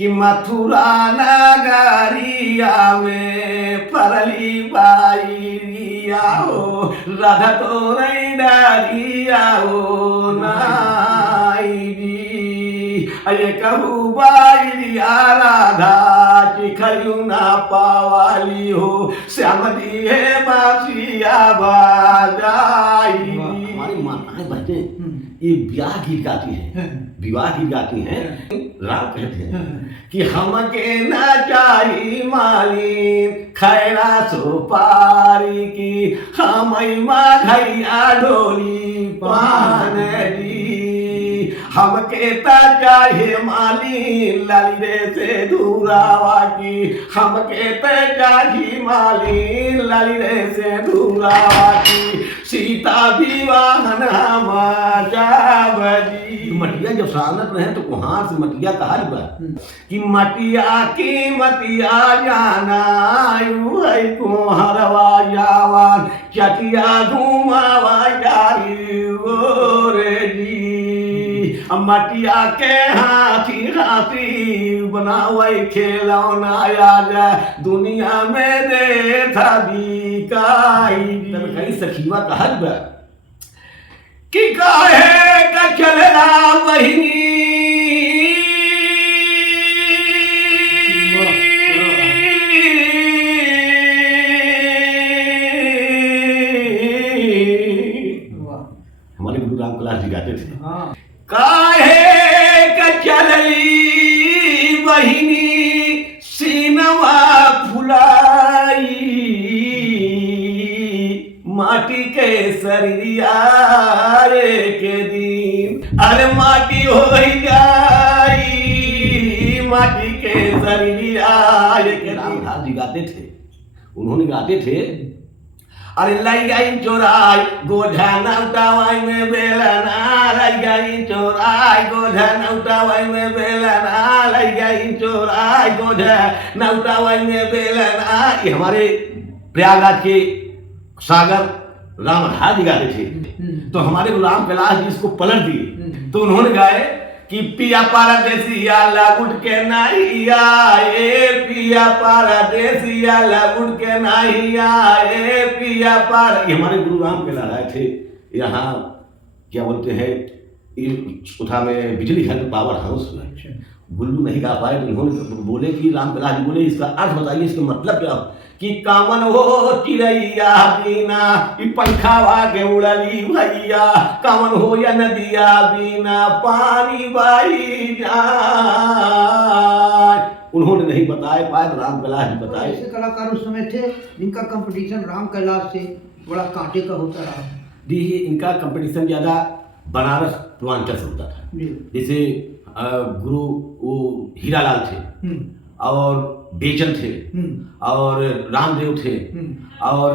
कि मथुरा नगरिया में परली बाईरिया हो राधा तो नहीं डरिया हो नाई अये कहू बाईरिया राधा चिखयू ना पावाली हो श्याम दिए बासिया बाजाई। हमारी माताएं बहनें ये विवाह गीत गाती हैं, विवाह गीत गाती हैं। राम कहते हैं कि हमके न चाही मालिन खैरा सुपारी की हम घैया डोली पान दी हमके त चाहे मालिन लाली रे से दूरावा की हमके त चाही मालिन लाली रे से दूरावा की सीता विवाहन हमारी। मटिया जब सानत रहे तो कुहार से मटिया कहा बा कि मटिया की मटिया जाना है कुहरवा जावान चटिया घुमावा जारी रे जी मटिया के हाथी हाथी बनावे खिलौना आजा दुनिया में दे था बिकाई। कई सखीवा कहत बा कि काहे का चलना बहिनी हमारे गुरु रामकलास जी गाते थे काहे का चलली बहिनी सीनवा फुलाई माटी के शरीरिया रे के दिन अरे माटी हो जाई माटी के शरीरिया रे के रामदास जी गाते थे। उन्होंने गाते थे अरे लाई गई चोराई गोझा नौटावाई में बेलना लाई गई चोराई गोझा नौटावाई में बेलना लाई गई चोराई गोझा नौटावाई में बेलना। ये हमारे प्रयागराज के सागर रामधास जी गाते थे तो हमारे राम कैलाश जी इसको पलट दिए तो उन्होंने गाए कि पिया पारदेसिया लगुट के नहीं आए पिया पारदेसिया लगुट के नहीं आए पिया पार। ये हमारे गुरु राम कैलाश आए थे यहाँ क्या बोलते हैं उठा में बिजली घर पावर हाउस में गुल्लू नहीं गा पाए तो उन्होंने बोले कि राम कैलाश जी बोले इसका अर्थ बताइए इसका मतलब क्या कि कामन हो चिड़ैया बिना पंखावा के उड़ली भैया कामन हो या नदिया बिना पानी बाई जाए। उन्होंने नहीं बताए पाए तो राम कैलाश जी बताए। ऐसे कलाकार उस समय थे जिनका कंपटीशन राम कैलाश से बड़ा कांटे का होता रहा। जी इनका कंपटीशन ज्यादा बनारस पूर्वांचल से होता था। जैसे गुरु वो हीरालाल थे और बेचन थे और रामदेव थे और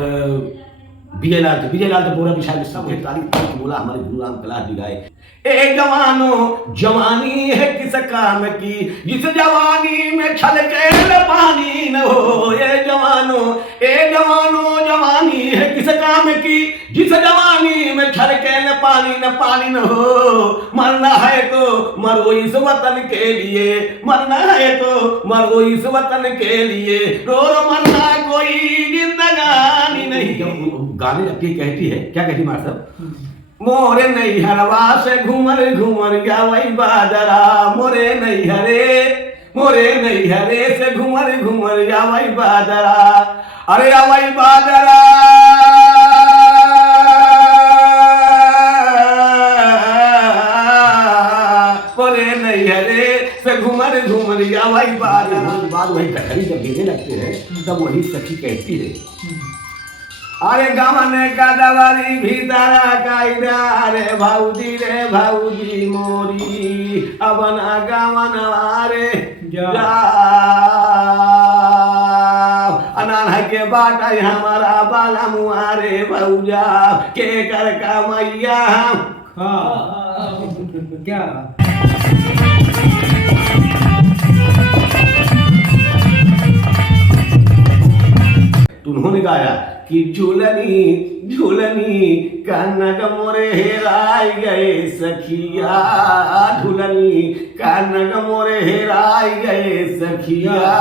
विजयलाल थे। विजयलाल तो पूरा विशाल सब तारीफ बोला हमारे गुरु राम कैलाश जी गाए ए जवानो जवानी है किस काम की जिस जवानी में छलके पानी न हो ए जवानो जवानी है किस काम की जिस जवानी में छलके न पानी न हो। मरना है तो मरो इस वतन के लिए मरना है तो मरो इस वतन के लिए रो मरना कोई जिंदगानी नहीं। गाने अपनी कहती है क्या कहती मार साहब मोरे नैहरवा से घूमर घूमर जावई बाजरा मोरे नैहरे से घूमर घूमर जावई बाजरा अरे आवई बाजरा मोरे नैहरे से घूमर घूमर जावई बाजरा। बाद वही कटहरी जब गिरने लगते हैं तब वही सखी कहती है अरे गमन का दवारी भीतरा कायदा रे भाऊजी मोरी अबना गमन रे जा अनान के बाटा हमारा बाला मुआरे भौजा के कर का मैया क्या तो उन्होंने गाया कि झूलनी झूलनी कनक मोरे हेराय गए सखिया, झूलनी कनक मोरे हेराय गए सखिया।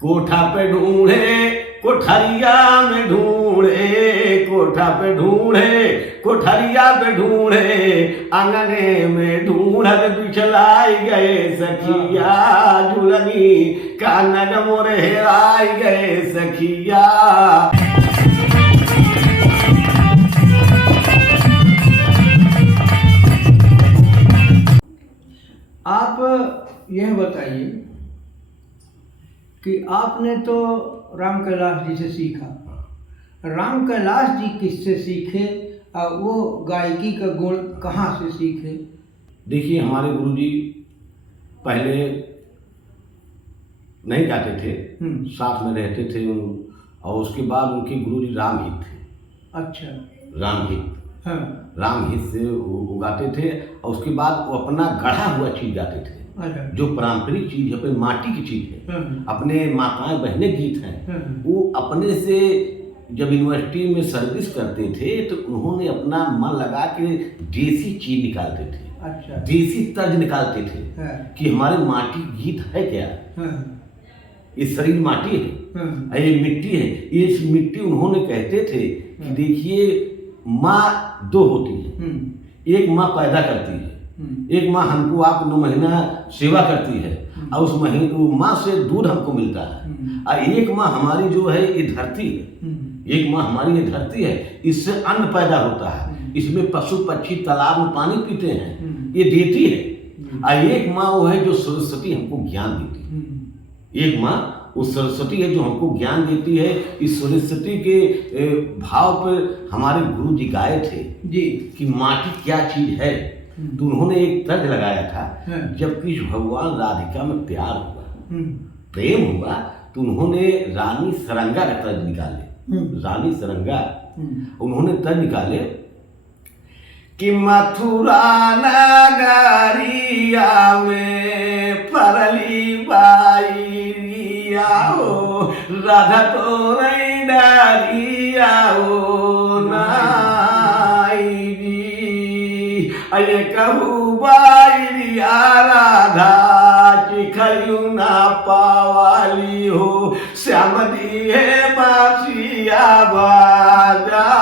कोठा पे ढूंढे कोठरिया में ढूंढे, कोठा पे ढूंढे कोठरिया पे ढूंढे, आंगने में ढूंढत बिछलाई गए सखिया, झूलनी कनक मोरे हेराय गए सखिया। आप यह बताइए कि आपने तो राम कैलाश जी से सीखा, राम कैलाश जी किससे सीखे और वो गायकी का गुण कहाँ से सीखे? देखिए, हमारे गुरुजी पहले नहीं गाते थे, साथ में रहते थे और उसके बाद उनके गुरुजी रामहित थे। अच्छा, रामहित, हाँ, रामहित से वो गाते थे और उसके बाद वो अपना गढ़ा हुआ चीज गाते थे, जो पारंपरिक चीज है, अपने माटी की चीज है, अपने माताएं बहने गीत हैं, वो अपने से जब यूनिवर्सिटी में सर्विस करते थे तो उन्होंने अपना मन लगा के देसी चीज निकालते थे। अच्छा, देसी तर्ज निकालते थे कि हमारे माटी गीत है क्या, ये शरीर माटी है, ये मिट्टी है, ये मिट्टी उन्होंने कहते थे कि देखिए माँ दो होती है, एक माँ पैदा करती है, एक माँ हमको आप 9 महीना सेवा करती है और उस महीने माँ से दूध हमको मिलता है, और एक माँ हमारी जो है ये धरती है, एक माँ हमारी ये धरती है, इससे अन्न पैदा होता है, इसमें पशु पक्षी तालाब में पानी पीते हैं, ये देती है। और एक माँ वो है जो सरस्वती हमको ज्ञान देती है, एक माँ वो सरस्वती है जो हमको ज्ञान देती है। इस सरस्वती के भाव पर हमारे गुरु जी गाए थे जी कि माटी क्या चीज है, तो उन्होंने एक तर्ज लगाया था, जब कि भगवान राधिका में प्यार हुआ, प्रेम हुआ, तो उन्होंने रानी सरंगा का तर्ज निकाले, रानी सरंगा उन्होंने तर्ज निकाले कि मथुरा नगरिया में परली बाईरिया हो, राधा तो नहीं डरिया हो नाई जी, अये कहू बाईरिया राधा चिखयू ना पावाली हो, श्याम दिए बासिया बाजाई।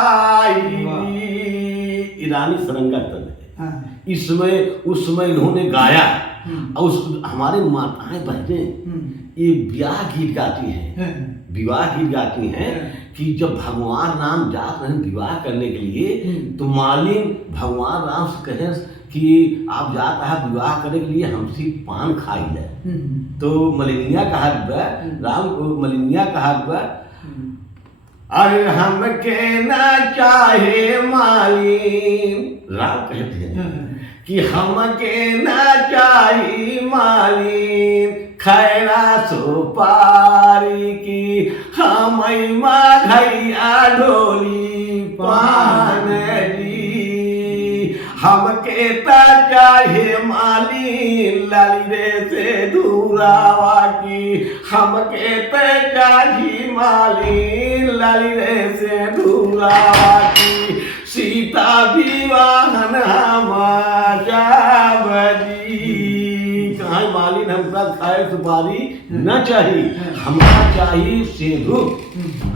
रानी सरंगा तर्ज है। इसमें उस समय इन्होंने गाया और उस हमारे माताएं बहनें ये ब्याह गीत गाती हैं, विवाह गीत गाती हैं कि जब भगवान राम जात रहे विवाह करने के लिए, तो मालिन भगवान राम से कहे कि आप जात है विवाह करने के लिए हमसे पान खाई ले, तो मलिनिया कहा राम को, मलिनिया कहा अरे हमके ना चाहे मालिन, राम कहते हैं कि हमके ना चाही मालिन, खैरा सुपारी की हम माघैया ढोली पान जी, हमके ता चाहे मालिन लाली रे से दूरावा की, हमके ता चाही मालिन लाली रे से दूरावा की, सीता विवाहन हमारा बजी। कहाँ मालिन हमका खाए सुपारी न चाहिए, हमका चाहिए सिंदूर,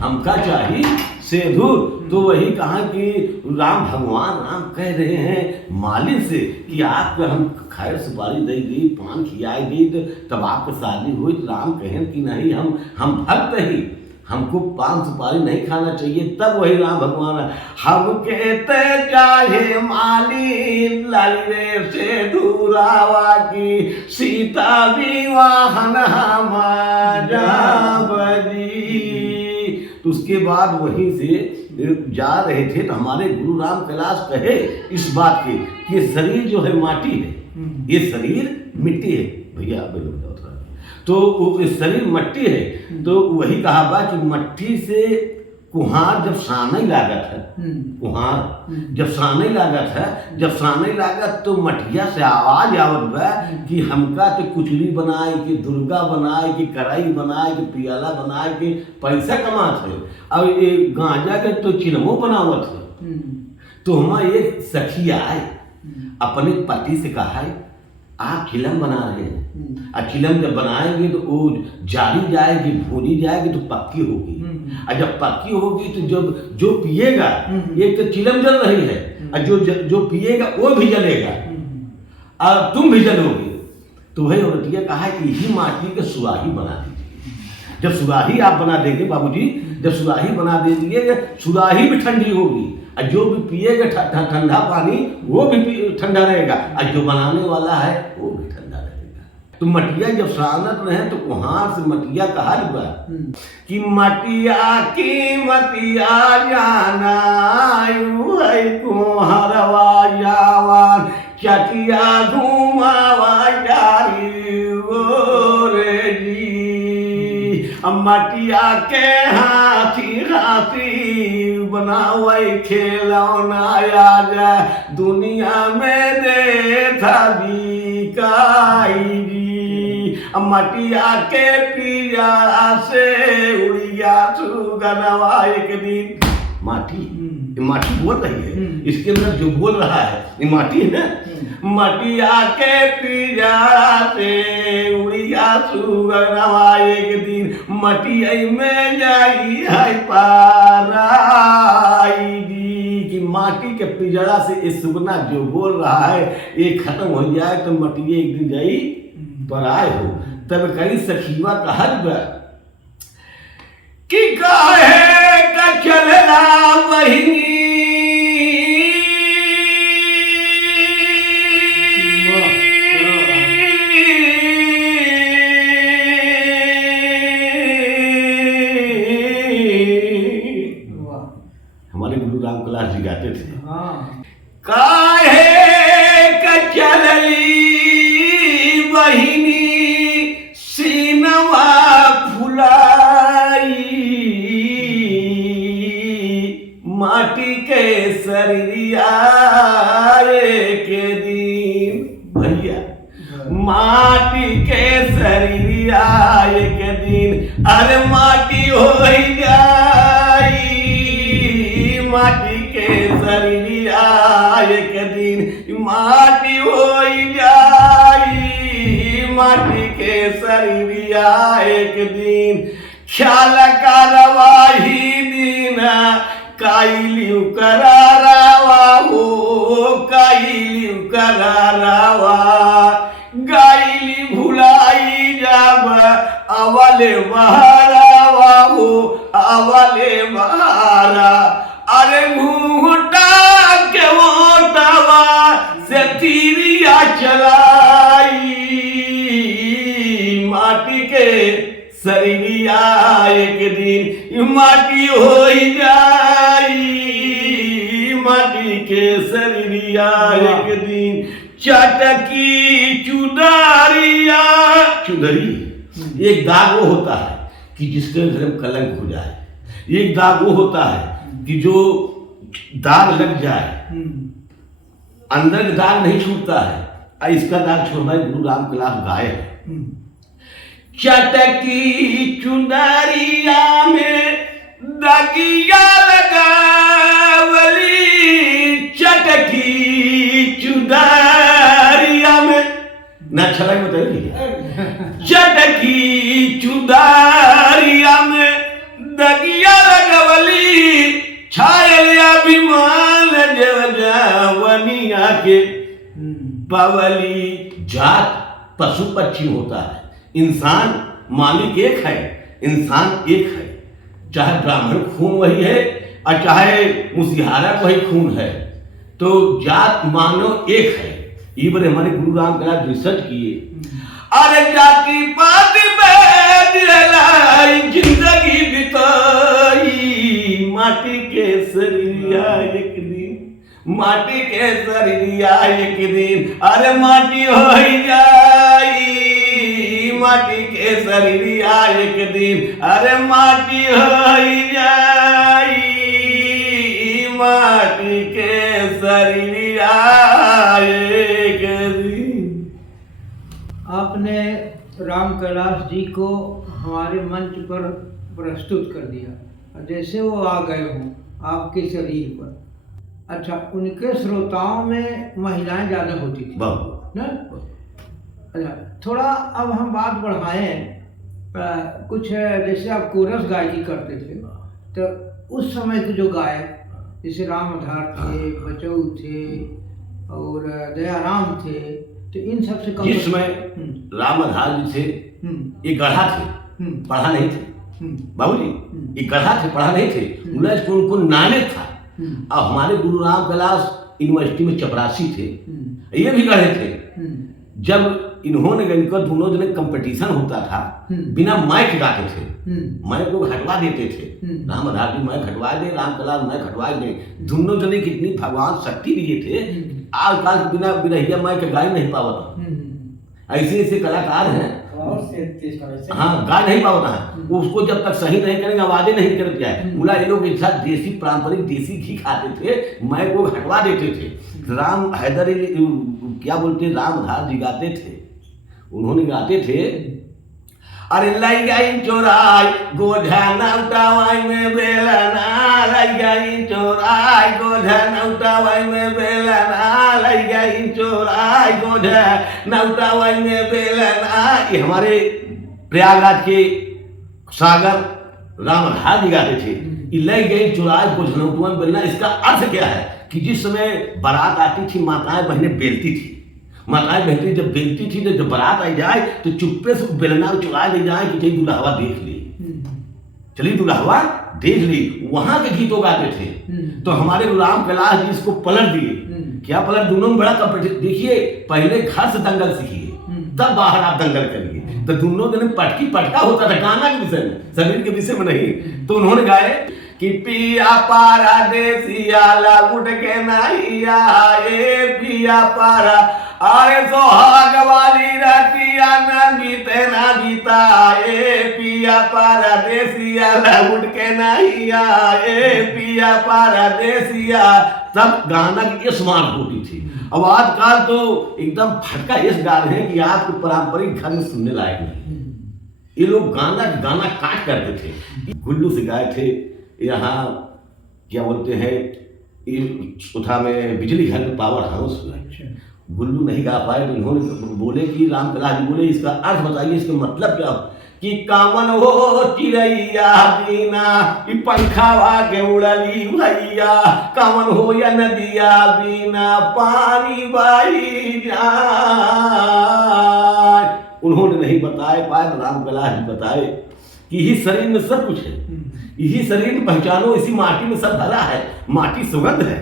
हमका चाहिए सिंदूर। तो वही कहा कि राम भगवान राम कह रहे हैं मालिन से कि आपको हम खैर सुपारी देगी, पान खिलाएगी, तब आपकी शादी हुई। तो राम कहें कि नहीं, हम भक्त ही, हमको पान सुपारी नहीं खाना चाहिए। तब वही राम भगवान हम कहते चाहे मालिन लाली रे से दूरावा की, सीता विवाहन हमारा बजी। तो उसके बाद वहीं से जा रहे थे तो हमारे गुरु राम कैलाश कहे इस बात के कि ये शरीर जो है माटी है, ये शरीर मिट्टी है। भैया तो शरीर मट्टी है, तो वही कहा बा कि मट्टी से कुहार जब साने लागत है, कुहार जब साने लागत है, जब साने लागत तो मठिया से आवाज आवत बा कि हमका तो कुचली बनाए कि दुर्गा बनाए कि कढ़ाई बनाए कि पियाला बनाए कि पैसा कमात है। अब ये गांजा के तो चिलमो बनावत है। तो हम एक सखी आए अपने पति से कहा है आप चिलम बना रहे हैं, और चिलम जब बनाएंगे तो वो जाली जाएगी, भूनी जाएगी तो पक्की होगी, और जब पक्की होगी तो जब जो पिएगा, एक तो चिलम जल रही है और जो पिएगा वो भी जलेगा और तुम भी जलोगे। तो वही औरतिया कहा कि यही माटी के सुराही बना दीजिए। जब सुराही आप बना देंगे बाबूजी, जब सुराही बना देंगे सुराही भी ठंडी होगी और जो भी पिएगा ठंडा पानी वो भी ठंडा रहेगा, और जो बनाने वाला है वो भी ठंडा रहेगा। तो मटिया जब सानत रहे तो कुहार से मटिया कहा बा कि मटिया की मटिया जाना है कुहरवा जावान चटिया घुमावा जारी रे जी। मटिया के हाथी हाथी बनावे खिलौना आजा दुनिया में दे था बिकाई जी। मटिया के पिंजरा से उड़िया सुगनवा एक दिन माटी बोल रही है, इसके अंदर जो बोल रहा है ये माटी है ना। मटिया के पिंजरा से उड़िया सुगनवा एक दिन मटिया में जाई है पाराई दी। कि माटी के पिंजरा से ये सुगना जो बोल रहा है ये खत्म हो जाए तो मटिया एक दिन जाई पराय हो। तब कई सखीवा कहत बा कि काहे का चलना बहिनी हमारे गुरु रामकलास जी गाते थे, काहे का चलली बहिनी सीनवा फुलाई माटी के शरीरिया के दिन भैया माटी के शरीरिया के दिन अरे माटी हो जाई माटी के शरीरिया के दिन माटी हो जाई माटी के शरीरिया एक दिन ख्याल करवाही दिन काइलियु करारावा हो काइलियु करारावा गाइली भुलाई जाब अवले बहारावा हो अवले बहारा अरे घूटा के मोटावा से तीरिया चलाई माटी के शरीरिया एक दिन माटी हो जाई माटी के शरीरिया एक दिन चटकी चुदारिया चुदरी एक दाग वो होता है कि जिसके धर्म कलंक हो जाए, एक दाग वो होता है कि जो दाग लग जाए अंदर दाग नहीं छूटता है, इसका दाग छोड़ना गुरु रामकलास गाय है। चटकी चुनरिया में दगिया लगावली चटकी चुनरिया में ना अच्छा लगे बताइए। चटकी चुनरिया में दगिया लगावली छायल अभिमान जवनिया के पवली। जात पशु पक्षी होता है, इंसान मालिक एक है, इंसान एक है, चाहे ब्राह्मण खून वही है और चाहे मुसिहारा वही खून है, तो जात मानव एक है। ये बड़े हमारे गुरु रामकलास रिसर्च किए। अरे जाति पाति जिंदगी बिताई माटी के शरीरिया एक दिन माटी के शरीरिया एक दिन अरे माटी हो जाई माटी के शरीरिया एक दिन अरे माटी हो जाई माटी के शरीरिया एक दिन। आपने राम कैलाश जी को हमारे मंच पर प्रस्तुत कर दिया, जैसे वो आ गए हों आपके शरीर पर। अच्छा, उनके श्रोताओं में महिलाएं ज़्यादा होती थी बहुत ना? अच्छा, थोड़ा अब हम बात बढ़ाएं, कुछ जैसे आप कोरस गायकी करते थे, तो उस समय के जो गायक जैसे राम आधार थे, बचऊ थे और दयाराम थे, तो इन सब से जिस समय राम आधार जी थे, ये गढ़ा थे, पढ़ा नहीं थे बाबूजी, ये गढ़ा थे, पढ़ा नहीं थे, उनको नाले था। अब हमारे गुरु राम कैलाश यूनिवर्सिटी में चपरासी थे, ये भी गढ़े थे। जब इन्होंने इनका दोनों जने कंपटीशन होता था, बिना माइक गाते थे, माइक को हटवा देते थे। राम आधार जी माइक हटवा दे, राम कैलाश माइक हटवा दे, दोनों जने कितनी भगवान शक्ति दिए थे। आजकल बिना बिरहिया माइक गा नहीं पावता, ऐसे ऐसे कलाकार हैं, हाँ गा नहीं पावता है। उसको जब तक सही नहीं करेंगे, आवाजें नहीं कर जाए। बोला ये लोग एक साथ देसी पारंपरिक देसी घी खाते थे, माइक को हटवा देते थे। राम हैदर क्या बोलते, राम आधार जी गाते थे, उन्होंने गाते थे, अरे लाई गई चोराई गोझा नौटावाई में बेलना, लाई गई चोराई गोझा नौटावाई में बेलना, लाई गई चोराई गोझा नौटावाई में बेलना। ये हमारे प्रयागराज के सागर राम आधार जी गाते थे, ये लाई गई चोराई गोझा नौटावाई में बेलना। इसका अर्थ क्या है कि जिस समय बारात आती थी, माताएं बहनें बेलती थी, माताएं बहती जब बेलती थी, तो जब बारात आई जाए तो चुप्पे से बेलना चुरा ले जाए कि चलिए दुल्हवा देख ली, चलिए दुल्हवा देख ली, वहां के गीतों गाते थे। तो हमारे राम कैलाश जी इसको पलट दिए। क्या पलट, दोनों में बड़ा कंपटीशन। देखिए, पहले घर से दंगल सीखिए, तब बाहर आप दंगल करिए। तो दोनों दिन पटकी पटका होता था, गाना के विषय में, शरीर के विषय में नहीं। तो उन्होंने गाए कि पिया पारा देसिया उठ के नहीं आए, पिया पारा आए सोहाग वाली रतिया न बीते न बीताए, पिया पारा देसिया उठ के नहीं आए, पिया पारा देसिया। सब गाना की स्मार्ट होती थी। अब आजकल तो एकदम फटका इस गा रहे हैं कि आपको पारंपरिक घर में सुनने लायक नहीं। ये लोग गाना काट करते थे। गुल्लू से गाए थे, यहाँ क्या बोलते हैं, उठा में बिजली घर में पावर हाउस। गुल्लू नहीं गा पाए तो इन्होंने बोले कि राम कैलाश जी बोले इसका अर्थ बताइए, इसका मतलब क्या कि कामन हो चिड़ैया बिना पंखावा के उड़ली भैया, कामन हो या नदिया बिना पानी बही जाए। उन्होंने नहीं बताए पाए, राम कैलाश जी बताए कि यही शरीर में सब कुछ है, यही शरीर में पहचानो, इसी माटी में सब भरा है, माटी सुगंध है।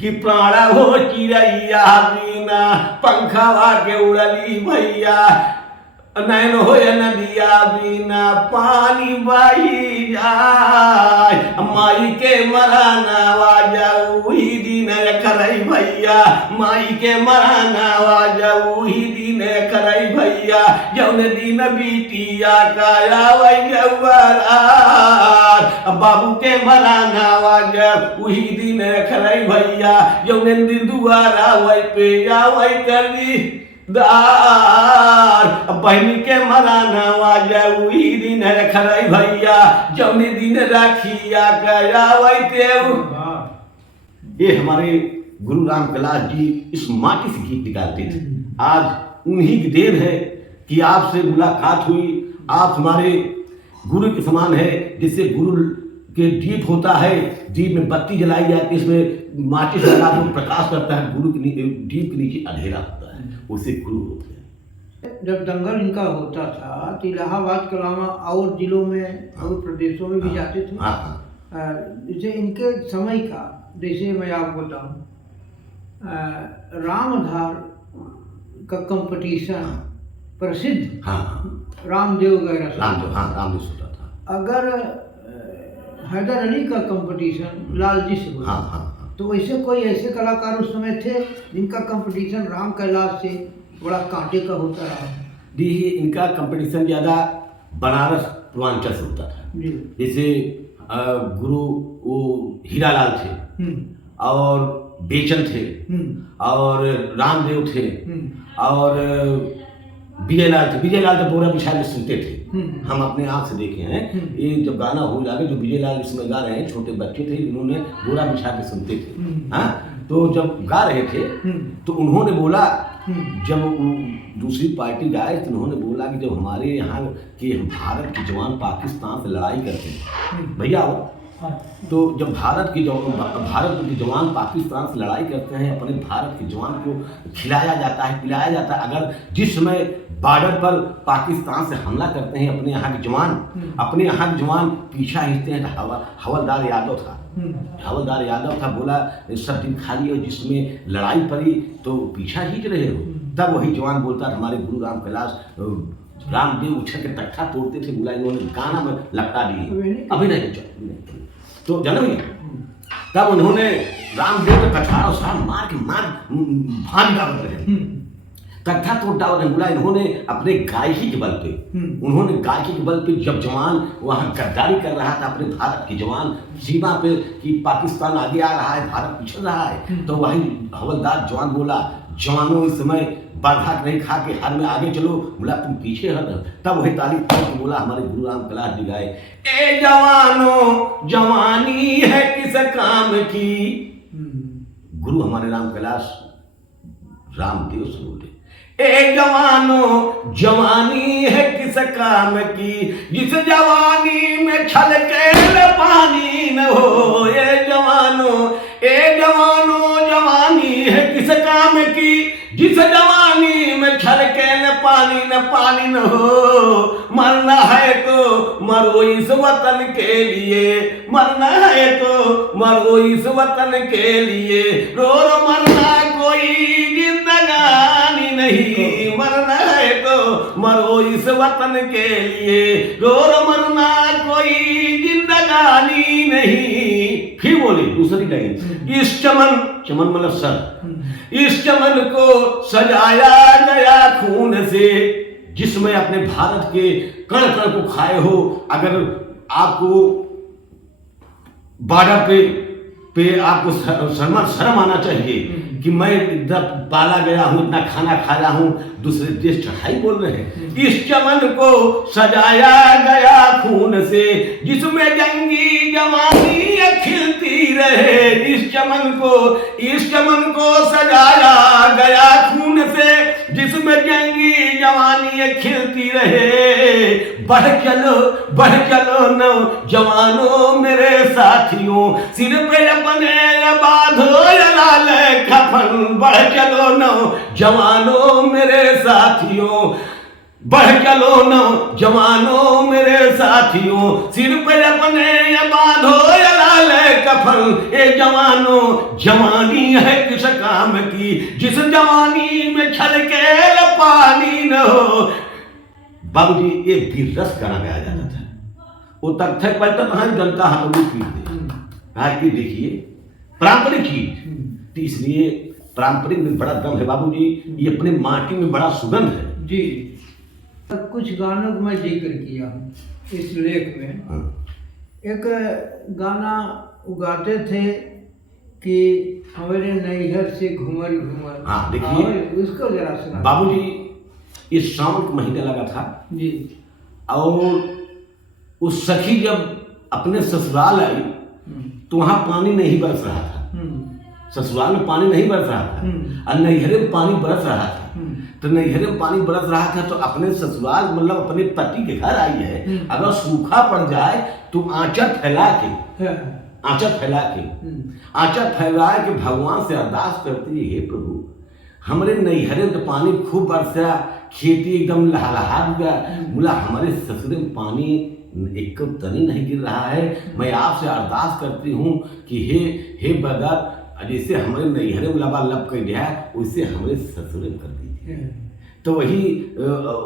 कि प्राणा हो चिड़ैया बिना पंखावा के उड़ली भैया, नैन हो या नदिया बिना पानी बही जाए, माई के मरानावा जाऊ ही दिन करई भैया, माई के मरानावा जाऊ ही दिन करई भैया, जौन दिन बीतिया काया वही बाबू के मरानावा जाऊ ही दिन करई भैया, जौन दिन दुआरा वही पे या वही कर दी दार, बहनी के मरानावा जाऊ ही दिन खरई भैया, जौने दिन राखिया गया वही तेव। ये हमारे गुरु राम कैलाश जी इस माटी से गीत निकालते थे। आज उन्हीं की देन है कि आपसे मुलाकात हुई। आप हमारे गुरु के समान है। जिससे गुरु के दीप होता है, दीप में बत्ती जलाई जाती है, इसमें माचिस लगा के प्रकाश करता है, गुरु के दीप के नीचे अंधेरा होता है, उसे गुरु होते हैं। जब दंगल इनका होता था तो इलाहाबाद के अलावा और जिलों में और प्रदेशों में भी जाते थे। जैसे इनके समय का, जैसे मैं आपको बताऊँ, रामधार का कंपटीशन प्रसिद्ध, रामदेव वगैरह, रामदेव होता था। अगर हैदर अली का कंपटीशन लाल जी से हुआ, तो वैसे कोई ऐसे कलाकार उस समय थे जिनका कंपटीशन राम कैलाश से बड़ा कांटे का होता रहा? देखिए, इनका कंपटीशन ज़्यादा बनारस पूर्वांचल से होता था। जैसे गुरु वो हीरालाल थे, और बेचन थे और रामदेव थे और विजयलाल थे। विजयलाल तो बोरा बिछा के सुनते थे, हम अपने आँख से देखे हैं। ये जब गाना हो जाए जो विजयलाल इसमें गा रहे हैं, छोटे बच्चे थे, इन्होंने बोरा बिछा के सुनते थे। हाँ, तो जब गा रहे थे तो उन्होंने बोला, जब दूसरी पार्टी गाए तो उन्होंने बोला कि जब हमारे यहाँ के भारत के जवान पाकिस्तान से लड़ाई करते हैं, भैया तो जब भारत के जवान पाकिस्तान से लड़ाई करते हैं, अपने भारत के जवान को खिलाया जाता है, पिलाया जाता है। अगर जिस समय बॉर्डर पर पाकिस्तान से हमला करते हैं अपने यहाँ के जवान पीछा खींचते हैं, तो हवलदार यादव था, बोला सब दिन खाली हो, जिसमें लड़ाई पड़ी तो पीछा खींच रहे हो। तब वही जवान बोलता था, हमारे गुरु राम कैलाश रामदेव उछल के तख्ता तोड़ते थे, बोला इन्होंने गाना में लपटा दिए, अभी नहीं तो जाना भैया। तब उन्होंने रामदेव के कठार साल मार भान डाल रहे, कट्ठा तोड़ डाल रहे, बोला इन्होंने अपने गायकी के बल पे जब जवान वहाँ गद्दारी कर रहा था, अपने भारत के जवान सीमा पे कि पाकिस्तान आगे आ रहा है, भारत पिछड़ रहा है, तो वही हवलदार जवान बोला, जवानों इस समय बाधा नहीं खा के हर में आगे चलो, बोला तुम पीछे हट। तब वही ताली तोड़ बोला, हमारे गुरु राम कैलाश जी गाए, ए जवानों जवानी है किस काम की। गुरु हमारे राम कैलाश रामदेव से बोले, ए जवानों जवानी है किस काम की, जिस जवानी में छल के पानी न हो। ए जवानों जवानी है किस काम की, जिस जवानी में छल के न पानी न हो। मरना है तो मरो इस वतन के लिए, मरना है तो मरो इस वतन के लिए, रो मरना कोई जिंदगानी नहीं, मरना है तो मरो इस वतन के लिए, रो मरना कोई जिंदगानी नहीं। फिर बोले दूसरी लाइन, इस चमन मतलब सर, इस चमन को सजाया गया खून से, जिसमें अपने भारत के कण कण को खाए हो। अगर आपको बॉर्डर पे आपको शर्म आना चाहिए कि मैं इधर पाला गया हूँ, इतना खाना खाया हूँ, दूसरे देश चढ़ाई बोल रहे हैं। इस चमन को सजाया गया खून से, जिसमें जंगी जवानी खिलती रहे। इस चमन को सजाया गया खून से, जिसमें जंगी जवानी खिलती रहे। बढ़ चलो नौजवानों मेरे साथियों, सिर पे अपने बांधो लाल कफन। बढ़ चलो नौजवानों मेरे साथियों, बढ़ चलो नौजवानों मेरे साथियों, सिर पे अपने बांधो लाल कफन। ए जवानों जवानी है किस काम की, जिस जवानी में छल के पानी न हो। बाबूजी एक भी रस गाना गाया जाता था, वो तक थे पलटा कहाँ जनता हाथों में पीट दे। देखिए पारंपरिक चीज, तो इसलिए पारंपरिक में बड़ा दम है बाबूजी, ये अपने माटी में बड़ा सुगंध है जी। कुछ गानों को मैं जिक्र किया हूँ इस लेख में। एक गाना गाते थे कि हमारे नैहर से घूमर। हाँ देखिए उसको जरा सुना बाबूजी। इस श्रावण का महीना लगा था जी, और उस सखी जब अपने ससुराल आई तो वहां पानी नहीं बरस रहा था, ससुराल में पानी नहीं बरस रहा था, और नैहरे में पानी बरस रहा था। तो नैहरे में पानी बरस रहा था, तो अपने ससुराल मतलब अपने पति के घर आई है, अगर सूखा पड़ जाए तो आंचल फैला के भगवान से अरदास करती है, हे प्रभु हमारे नैहरे में तो पानी खूब बरसा, खेती एकदम लहलहा गया, बोला हमारे ससुरे में पानी एक तनी नहीं गिर रहा है। मैं आपसे अरदास करती हूँ कि हे बदर, जैसे हमारे नैहरे में लबालब कर गया है, वैसे हमारे ससुरे में कर दीजिए। तो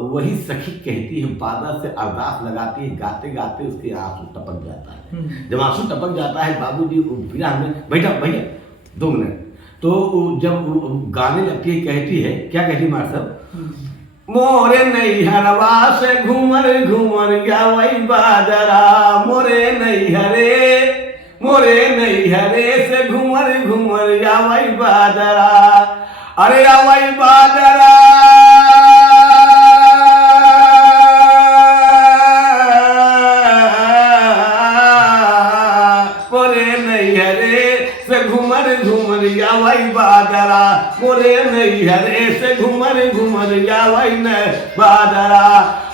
वही सखी कहती है, बादल से अरदास लगाती है, गाते गाते उसके आंसू टपक जाता है। जब आंसू टपक जाता है बाबूजी, फिर हमें भैया 2 मिनट, तो जब गाने लगती है, कहती है, क्या कहती है मार साहब, मोरे नैहरवा से घूमर जावई बाजरा, मोरे नैहरे से घूमर घूमर आवई बादरा, अरे आवई बादरा मोरे नैहरे से घूमर आवई बादरा, मोरे नैहरे से घूमर आवई न बादरा,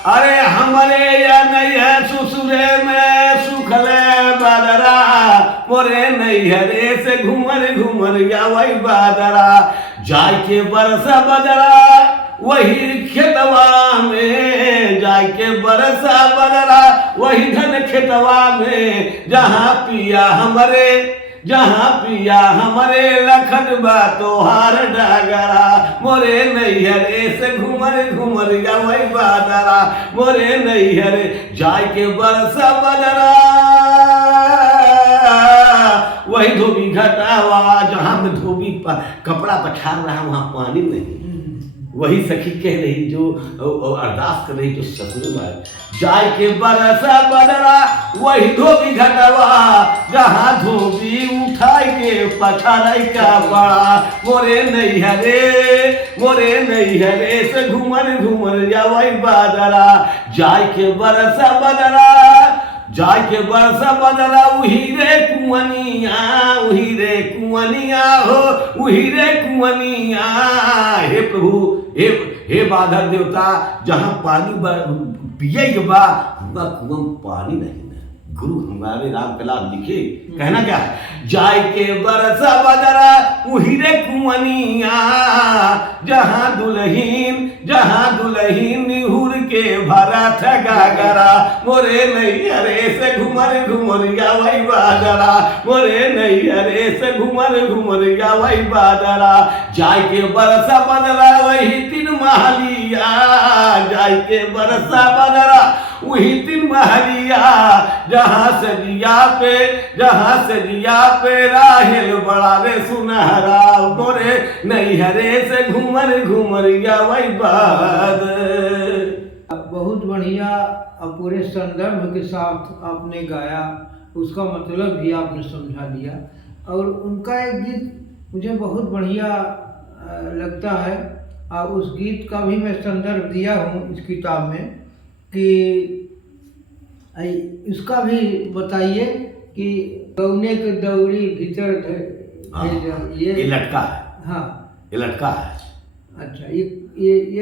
अरे हमरे या नैया ससुरे में सुखले बादरा, मोरे नैहरे से घूमर आवई बादरा, जाके बरसा बदरा वही खेतवा में, जाके बरसा बदरा वही धन खेतवा में, जहाँ पिया हमरे लखन बा तोहार डागरा, मोरे नैहरे से घूमर आवई बादरा, मोरे नैहरे जाके बरसा बदरा वही धोबी घटावा, जहाँ में धोबी कपड़ा पछाड़ रहा वहाँ पानी नहीं, वही सखी कह रही जो अरदास कर रही जो ससुर मार, जाय के बरसा बदरा वही धोबी घटवा, जहाँ धोबी उठाई के पछाड़ का बड़ा, मोरे नैहरे से घूमर आवई बादरा, जाय के बरसा बदरा उही रे कुंवनिया हो, उही रे कुंवनिया, हे प्रभु हे बाधर देवता, जहाँ पानी पिए बा कुआं पानी नहीं है। गुरु हमारे राम कलाम लिखे कहना क्या है, जाय के बरसा बदरा उही रे कुंवनिया, जहाँ दुल्हीन निहुर के भरा ठगागरा, मोरे नैहरे से घूमर आवई बादरा, मोरे नैहरे से घूमर आवई बादरा, जाय के बरसा बदरा वही 3 महलिया, जाय के बरसा बदरा वही 3 महलिया, जहाँ सजिया पे राहेल बड़ा रे सुनहरा, मोरे नैहरे से घूमर आवई बादरा। बहुत बढ़िया पूरे संदर्भ के साथ आपने गाया, उसका मतलब भी आपने समझा दिया, और उनका एक गीत मुझे बहुत बढ़िया लगता है, और उस गीत का भी मैं संदर्भ दिया हूँ इस किताब में, कि इसका भी बताइए कि गौने के दौड़ी भीतर ये लटका है। हाँ, ये लटका है। अच्छा, ये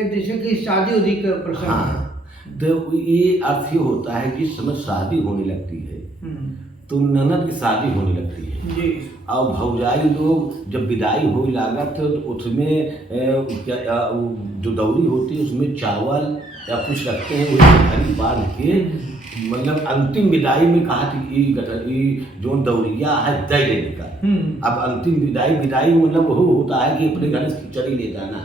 जैसे कि शादी उदी का प्रसंग है। हाँ, तो ये अर्थ ही होता है जिस समय शादी होने लगती है तो ननद की शादी होने लगती है जी, और भौजाई लोग जब विदाई हो लागत तो उसमें जो दौरी होती है उसमें चावल या कुछ रखते हैं, उसमें घड़ी बांध के मतलब अंतिम विदाई में कहा कि जो दौरिया है दे देने का। अब अंतिम विदाई मतलब वो होता है कि अपने घर से खिचड़ी ले जाना।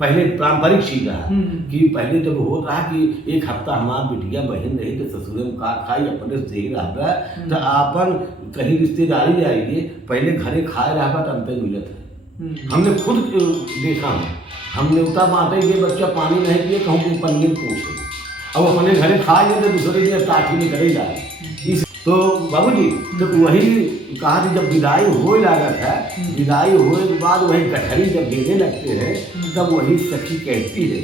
पहले पारंपरिक चीज रहा कि पहले जब हो रहा कि एक हफ्ता हमार बिटिया बहन रही तो ससुर में का खाई अपने से ही रहा तो आपन कहीं रिश्तेदारी जाइए पहले घरे खाए रहा तो अंतर मिलत है। हमने खुद देखा है, हमने उतना बांटे ये बच्चा पानी नहीं पिए कहूँ को पनीर पूछे अब अपने घरे खा लिए तो दूसरे दिन टाठी में करे जाए। इस तो बाबूजी तो वही कहा कि जब विदाई हो लागत है, विदाई होने के बाद वही गठरी जब देने लगते हैं तब वही सखी कहती है,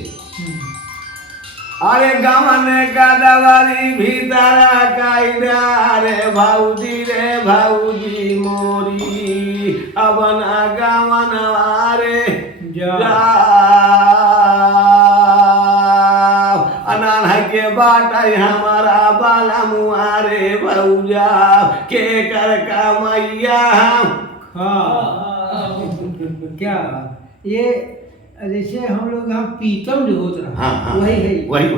अरे गवन का दवारी भीतर का रे भाऊजी मोरी अवन गवन वारे अनान के बाटा हमारा बाला मुआरे भौजा के कर का मैया। क्या ये जैसे हम लोग यहाँ पीतम जो होता है, हाँ, वही है, वही